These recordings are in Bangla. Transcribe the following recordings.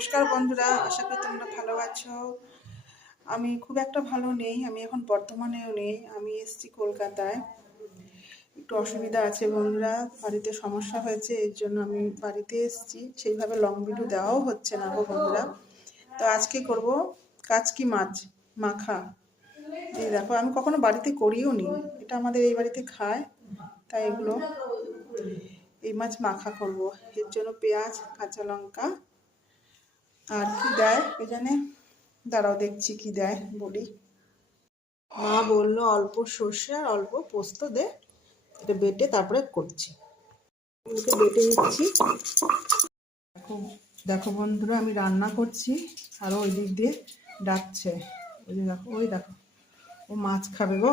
নমস্কার বন্ধুরা, আশা করি তোমরা ভালো আছো। আমি খুব একটা ভালো নেই, আমি এখন বর্তমানেও নেই, আমি এসেছি কলকাতায়। একটু অসুবিধা আছে বন্ধুরা, বাড়িতে সমস্যা হয়েছে, এর জন্য আমি বাড়িতে এসেছি। সেইভাবে লং ভিডিও দেওয়াও হচ্ছে না গো বন্ধুরা। তো আজকে করব কাচকি মাছ, মাখা। এই দেখো, আমি কখনো বাড়িতে করিও নি, এটা আমাদের এই বাড়িতে খায়, তাই এগুলো এই মাছ মাখা করব। এর জন্য পেঁয়াজ, কাঁচা লঙ্কা আর কি দেয় এ জানে দাঁড়াও, দেখছি কি দেয়, বলি। মা বলল, অল্প সর্ষে আর অল্প পোস্ত দে, এটা বেটে তারপরে করছি। বেটে নিচ্ছি। দেখো দেখো বন্ধুরা, আমি রান্না করছি, আর ওই দিক দিয়ে ডাকছে। ওই যে দেখো, ওই দেখো, ও মাছ খাবে গো।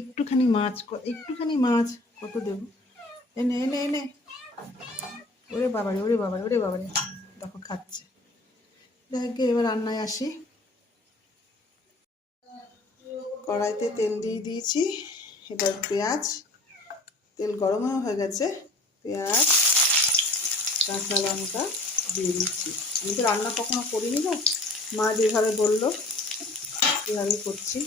একটুখানি মাছ একটুখানি মাছ, কত দেবো? এনে এনে এনে। ওরে বাবারে ওরে বাবারে ওরে বাবারে। দেখো, খাচ্ছে। দেখ, এবার রান্নায় আসি। কড়াইতে তেল দিয়ে দিয়েছি, এবার পেঁয়াজ। তেল গরম হয়ে গেছে, পেঁয়াজ, কাঁচা লঙ্কা দিয়ে দিচ্ছি। আমি তো রান্না কখনো করিনি না, মা যেভাবে বলল সেভাবে করছি।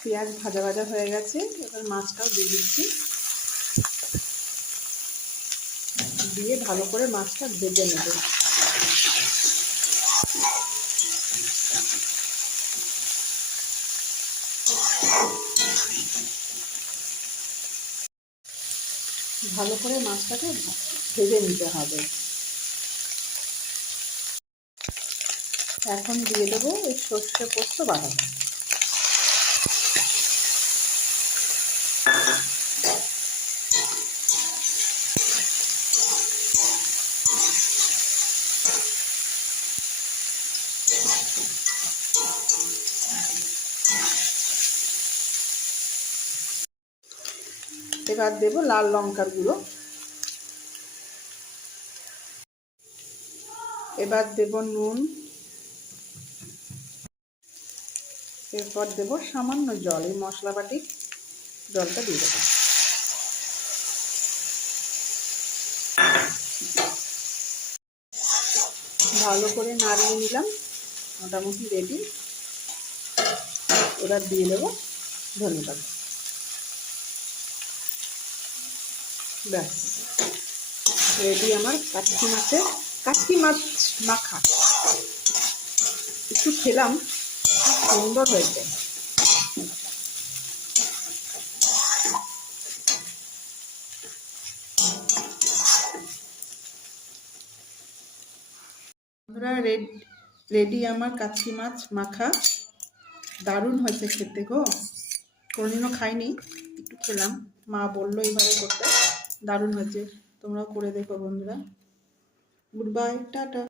পেঁয়াজ ভাজা ভাজা হয়ে গেছে, এবার মাছটাও দিয়ে দিচ্ছি। দিয়ে ভালো করে মাছটা ভেজে নেব। ভালো করে মাছটাকে ভেজে নিতে হবে। এখন দিয়ে দেবো এই সর্ষে পোস্ত বাটাটা এবার দেবো লাল লঙ্কার গুঁড়ো। এবার দেব নুন। এরপর দেব সামান্য জল, এই মশলা বাটি জলটা দিয়ে দেবো। ভালো করে নাড়িয়ে নিলাম, মোটামুটি রেডি এবার দিয়ে দেবো ধনে ব্যাস। রেডি আমার কাটকি মাছের কাটকি মাছ মাখা। একটু খেলাম সুন্দর হয়েছে। বন্ধুরা, রেডি আমার কাচকি মাছ মাখা। দারুণ হয়েছে খেতে গো। কোনোদিনও খাইনি, একটু খেলাম। মা বলল এইভাবে করতে। দারুণ হয়েছে। তোমরাও করে দেখো বন্ধুরা। Good bye tata.